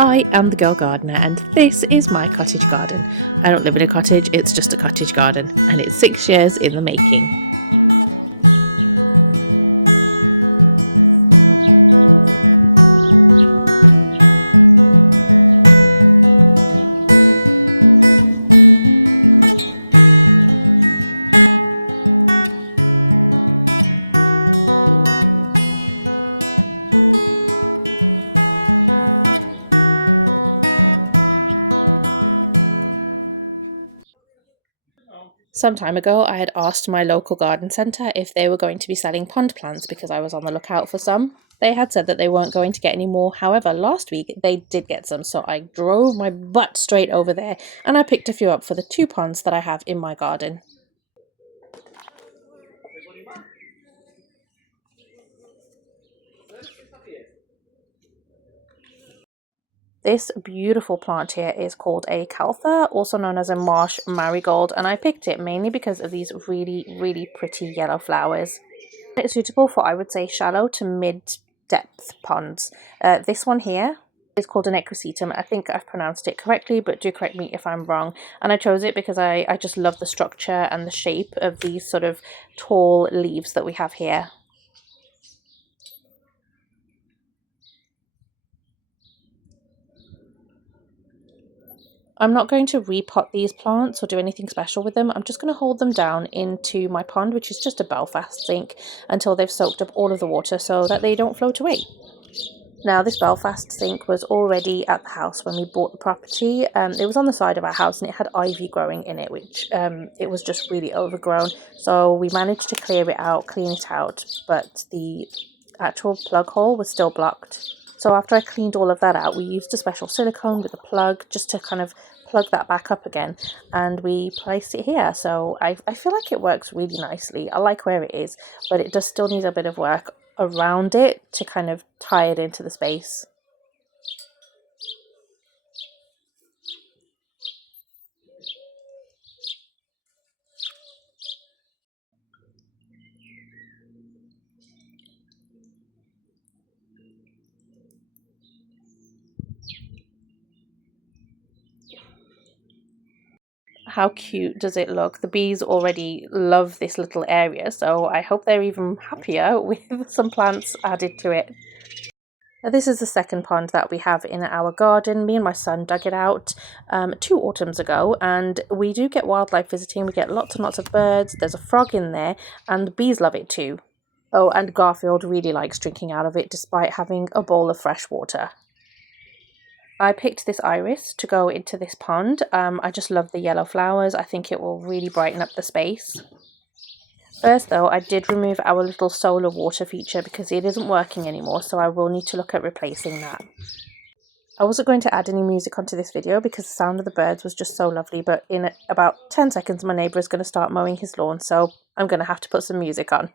I am the Girl Gardener and this is my cottage garden. I don't live in a cottage, it's just a cottage garden and it's 6 years in the making. Some time ago I had asked my local garden centre if they were going to be selling pond plants because I was on the lookout for some. They had said that they weren't going to get any more, however last week they did get some, so I drove my butt straight over there and I picked a few up for the 2 ponds that I have in my garden. This beautiful plant here is called a caltha, also known as a marsh marigold, and I picked it mainly because of these really pretty yellow flowers. It's suitable for, I would say, shallow to mid-depth ponds. This one here is called an Acoustic. I think I've pronounced it correctly, but do correct me if I'm wrong. And I chose it because I just love the structure and the shape of these sort of tall leaves that we have here. I'm not going to repot these plants or do anything special with them. I'm just going to hold them down into my pond, which is just a Belfast sink, until they've soaked up all of the water so that they don't float away. Now, this Belfast sink was already at the house when we bought the property. It was on the side of our house and it had ivy growing in it, which it was just really overgrown. So we managed to clear it out, clean it out, but the actual plug hole was still blocked. So after I cleaned all of that out, we used a special silicone with a plug just to kind of plug that back up again, and we placed it here. So I feel like it works really nicely. I like where it is, but it does still need a bit of work around it to kind of tie it into the space. How cute does it look? The bees already love this little area, so I hope they're even happier with some plants added to it. Now, this is the second pond that we have in our garden. Me and my son dug it out 2 autumns ago, and we do get wildlife visiting. We get lots and lots of birds. There's a frog in there, and the bees love it too. Oh, and Garfield really likes drinking out of it despite having a bowl of fresh water. I picked this iris to go into this pond. I just love the yellow flowers. I think it will really brighten up the space. First though, I did remove our little solar water feature because it isn't working anymore, so I will need to look at replacing that. I wasn't going to add any music onto this video because the sound of the birds was just so lovely, but in about 10 seconds my neighbour is going to start mowing his lawn, so I'm going to have to put some music on.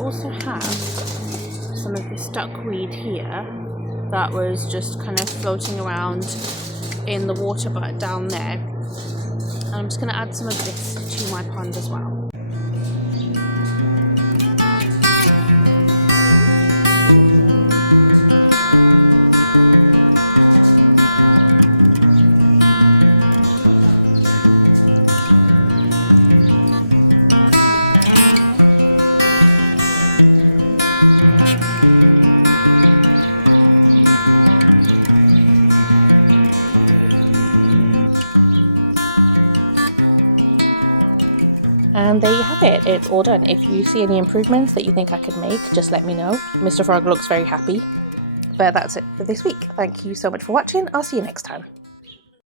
Also have some of this duckweed here that was just kind of floating around in the water butt down there. And I'm just going to add some of this to my pond as well. And there you have it, it's all done. If you see any improvements that you think I can make, just let me know. Mr. Frog looks very happy. But that's it for this week. Thank you so much for watching. I'll see you next time.